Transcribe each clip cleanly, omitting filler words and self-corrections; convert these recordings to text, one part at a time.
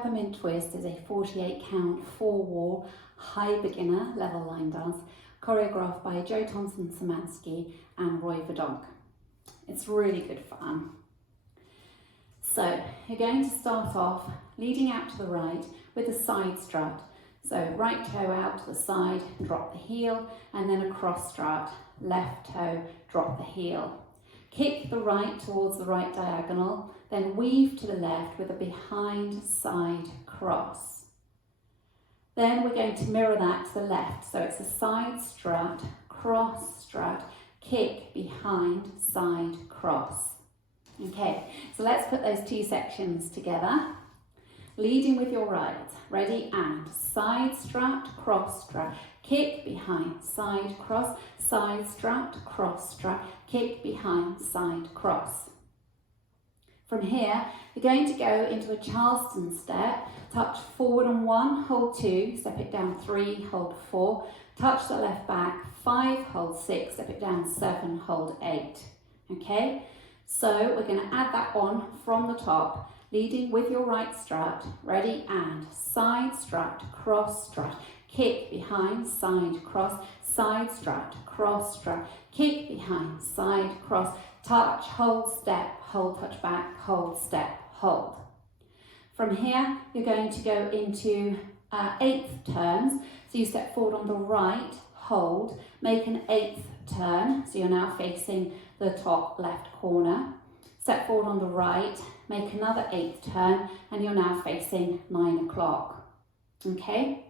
Peppermint twist is a 48 count, 4-wall, high beginner level line dance choreographed by Thompson, Szymanski and Verdonk. It's really good fun. So you're going to start off leading out to the right with a side strut. So right toe out to the side, drop the heel, and then a cross strut, left toe, drop the heel. Kick the right towards the right diagonal, then weave to the left with a behind side cross. Then we're going to mirror that to the left. So it's a side strut, cross strut, kick, behind, side, cross. Okay, so let's put those two sections together. Leading with your right, ready, and side strut, cross strut, kick, behind, side, cross, side strut, cross strut, kick, behind, side, cross. From here, we're going to go into a Charleston step, touch forward on 1, hold 2, step it down 3, hold 4, touch the left back, 5, hold 6, step it down 7, hold 8. Okay, so we're going to add that on from the top, leading with your right strut, ready, and side strut, cross strut, kick, behind, side, cross, side strut, cross strut, kick, behind, side, cross, touch, hold, step, hold, touch back, hold, step, hold. From here, you're going to go into 8th turns. So you step forward on the right, hold, make an 8th turn. So you're now facing the top left corner. Step forward on the right, make another 8th turn, and you're now facing 9 o'clock. Okay?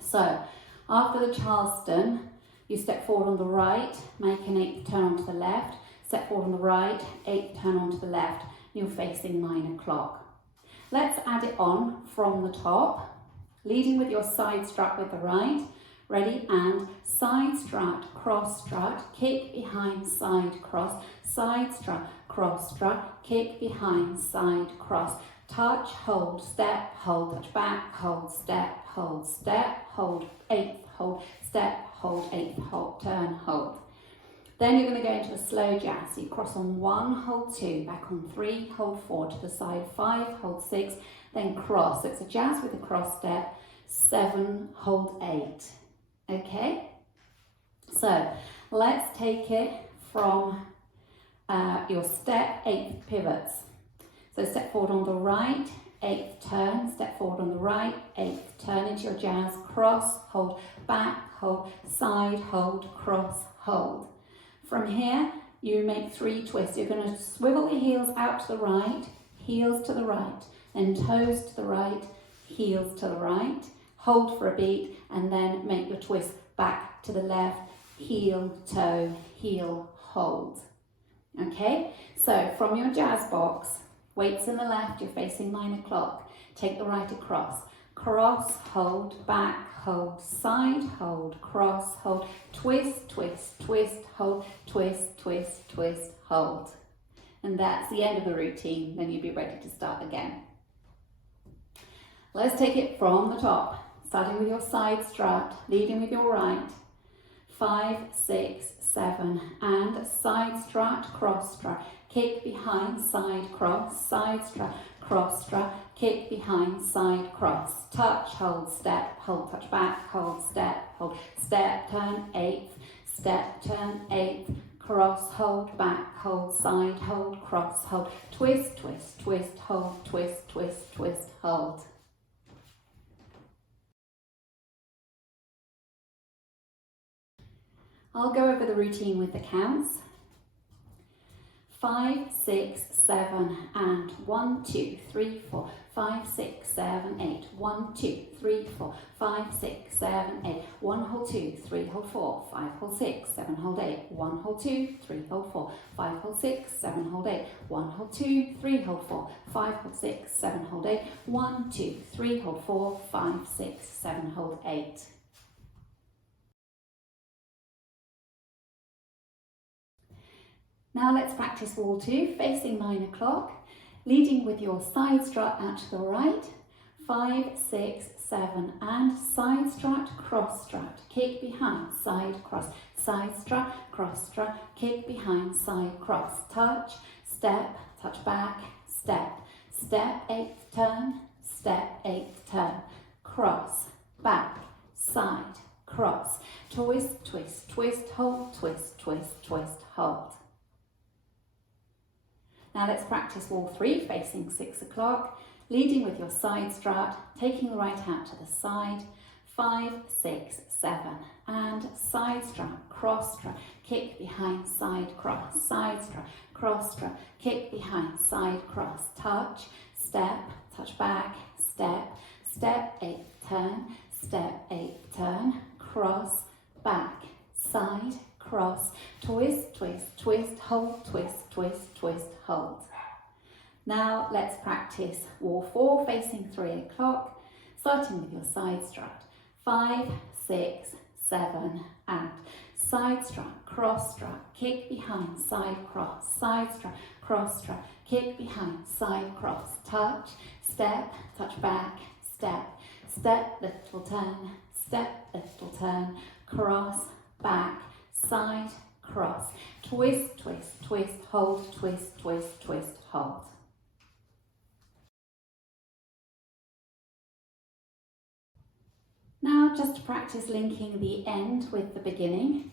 So after the Charleston, you step forward on the right, make an 8th turn onto the left, step forward on the right, 8th turn onto the left, you're facing 9 o'clock. Let's add it on from the top, leading with your side strut with the right, ready, and side strut, cross strut, kick, behind, side, cross, side strut, cross strut, kick, behind, side, cross, touch, hold, step, hold, touch back, hold, step, hold, 8th, hold, step, hold, 8th, hold, turn, hold. Then you're going to go into a slow jazz. So you cross on 1, hold 2, back on 3, hold 4, to the side 5, hold 6, then cross. So it's a jazz with a cross step, 7, hold 8. Okay? So let's take it from your step 8th pivots. So step forward on the right, 8th turn, step forward on the right, 8th turn into your jazz, cross, hold, back, hold, side, hold, cross, hold. From here, you make 3 twists. You're going to swivel the heels out to the right, heels to the right, then toes to the right, heels to the right, hold for a beat, and then make your twist back to the left, heel, toe, heel, hold. Okay, so from your jazz box, weights in the left, you're facing 9 o'clock. Take the right across. Cross, hold, back, hold, side, hold, cross, hold, twist, twist, twist, hold, twist, twist, twist, hold. And that's the end of the routine. Then you'll be ready to start again. Let's take it from the top, starting with your side strut, leading with your right. 5, 6, 7, and side strut, cross strut, kick, behind, side, cross, side strut, cross strut, kick, behind, side, cross, touch, hold, step, hold, touch back, hold, step, turn, 8th, step, turn, 8th, cross, hold, back, hold, side, hold, cross, hold, twist, twist, twist, hold, twist, twist, twist, hold. I'll go over the routine with the counts. 5, 6, 7, and 1, 2, 3, 4, 5, 6, 7, 8, 1, 2, 3, 4, 5, 6, 7, 8, 1, hold 2, 3, hold 4, 5, hold 6, 7, hold 8, 1, hold 2, 3, hold 4, 5, hold 6, 7, hold 8, 1, hold 2, 3, hold 4, 5, hold 6, 7, hold 8, 1, 2, 3, hold 4, 5, 6, 7, hold 8. Now let's practice wall 2, facing 9 o'clock, leading with your side strut out to the right, 5, 6, 7, and side strut, cross strut, kick, behind, side, cross, side strut, cross strut, kick, behind, side, cross, touch, step, touch back, step, step, 8th turn, step, eighth turn, cross, back, side, cross, twist, twist, twist, hold, twist, twist, twist, hold. Now let's practice wall 3, facing 6 o'clock, leading with your side strut, taking the right out to the side, 5, 6, 7, and side strut, cross strut, kick behind, side cross, side strut, cross strut, kick behind, side cross, touch, step, touch back, step, step, eighth turn, step, eighth turn, cross, back, side, cross, twist, twist, twist, hold, twist, twist, twist, hold. Now let's practice wall 4, facing 3 o'clock, starting with your side strut, 5, 6, 7, and side strut, cross strut, kick behind, side cross, side strut, cross strut, kick behind, side cross, touch, step, touch back, step, step, little turn, cross, back, side, cross, twist, twist, twist, hold, twist, twist, twist, hold. Now just to practice linking the end with the beginning.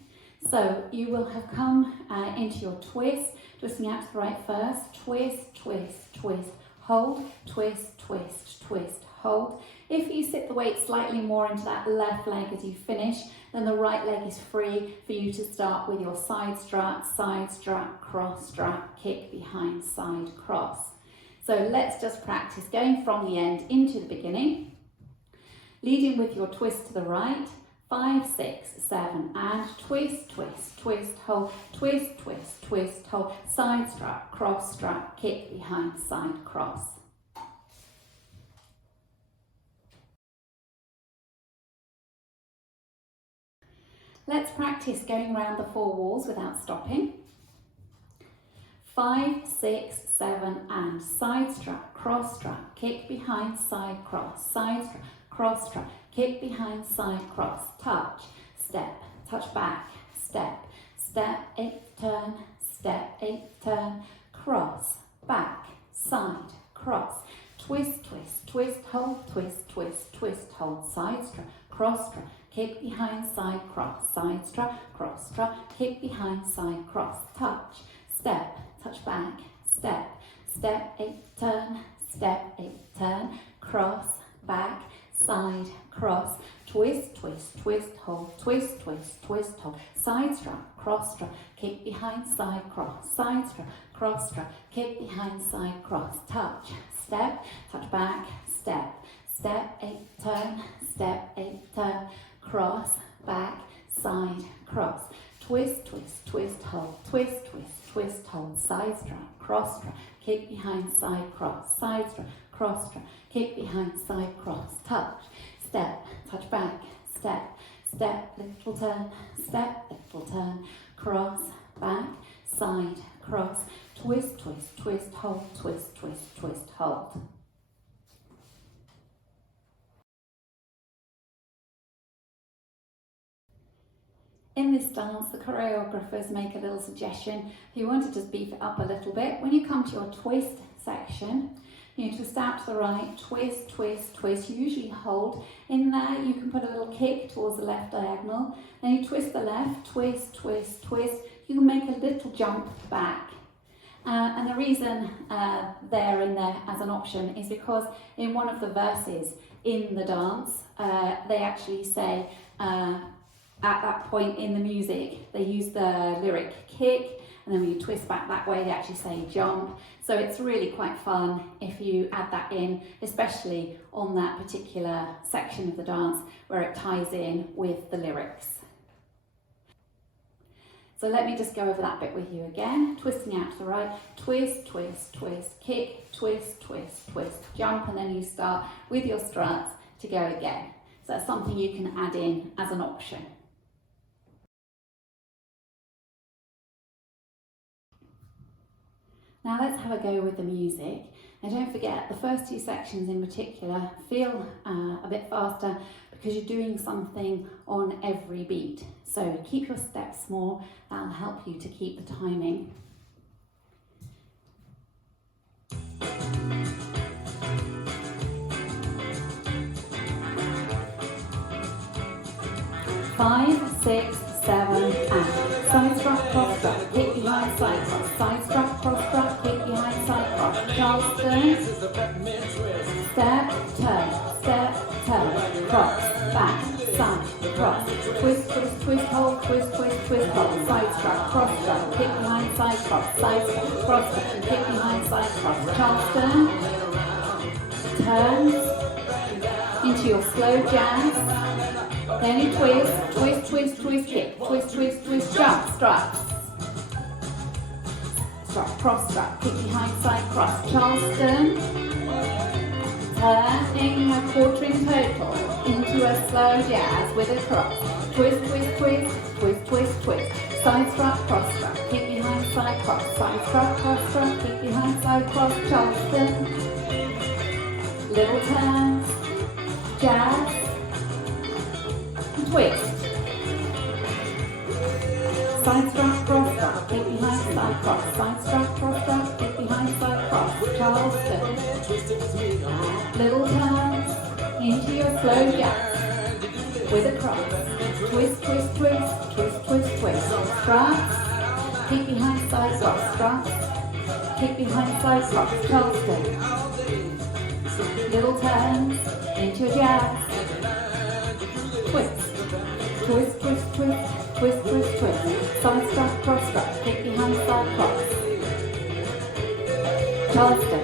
So you will have come into your twist, twisting out to the right first, twist, twist, twist, hold, twist, twist, twist, hold. If you sit the weight slightly more into that left leg as you finish, then the right leg is free for you to start with your side strut, cross strut, kick behind, side cross. So let's just practice going from the end into the beginning, leading with your twist to the right, 5, 6, 7, and twist, twist, twist, hold, twist, twist, twist, hold, side strut, kick behind, side cross. Let's practice going around the 4 walls without stopping. 5, 6, 7, and side strut, kick behind, side cross, side strut, cross strut, kick behind, side cross, touch, step, touch back, step, step, eighth turn, cross, back, side, cross, twist, twist, twist, hold, twist, twist, twist, hold, side strut, cross strut, kick behind, side cross, side strut, cross strut, kick behind, side cross, touch, step, touch back, step, step, eighth turn, cross, back, side, cross, twist, twist, twist, hold, twist, twist, twist, hold, side strut, cross strut, kick behind, side cross, side strut, cross strut, kick behind, side cross, touch, step, touch back, step, step, eighth turn, cross, back, side, cross, twist, twist, twist, hold, twist, twist, twist, hold, side strut, cross strut, kick behind, side cross, side strut, cross strut, kick behind, side cross, touch, step, touch back, step, step, little turn, cross, back, side, cross, twist, twist, twist, hold, twist, twist, twist, hold. In this dance, the choreographers make a little suggestion. If you want to just beef it up a little bit, when you come to your twist section, you twist out to the right, twist, twist, twist. You usually hold. In there, you can put a little kick towards the left diagonal. Then you twist the left, twist, twist, twist. You can make a little jump back. And the reason they're in there as an option is because in one of the verses in the dance, they actually say, at that point in the music, they use the lyric kick, and then when you twist back that way, they actually say jump. So it's really quite fun if you add that in, especially on that particular section of the dance where it ties in with the lyrics. So let me just go over that bit with you again. Twisting out to the right, twist, twist, twist, kick, twist, twist, twist, jump, and then you start with your struts to go again. So that's something you can add in as an option. Now let's have a go with the music. And don't forget, the first 2 sections in particular feel a bit faster because you're doing something on every beat. So keep your steps small, that'll help you to keep the timing. 5, 6, 7, and side strut, cross strut, kick behind, side cross, side strut, cross strut, kick behind, side cross, Charleston, step, turn, cross, back, side, cross, twist, twist, twist, hold, twist, twist, twist, hold, side strut, cross strut, kick behind, side cross, side strut, cross strut, kick behind, side cross, Charleston, turns into your slow jazz, then you twist, twist, twist, twist, kick, twist, twist, twist, jump, strut, strut, cross strut, kick behind, side cross, Charleston, turning a quarter in total into a slow jazz with a cross, twist, twist, twist, twist, twist, twist, side strut, cross strut, kick behind, side cross, side strut, cross strut, kick behind, side cross, Charleston, little turns, jazz, twist, side strut, cross strut, kick behind, side cross, side strut, cross strut, kick behind, side cross, Charleston, little turns into your slow jazz with a cross, twist, twist, twist, twist, twist, twist, strut, kick behind, side cross, strut, kick behind, side cross, Charleston, little turns into your jazz, twist, twist, twist, twist, twist, twist, twist, side strut, cross strut, kick behind, side cross, Charleston,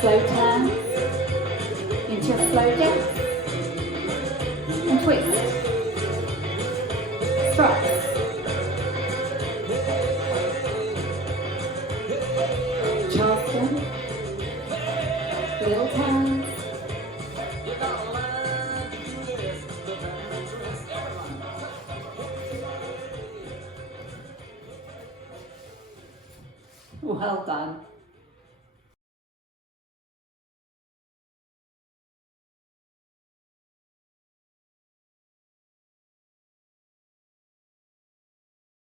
slow turn into your slow jazz, and twist, strut, Charleston, little turns, well done.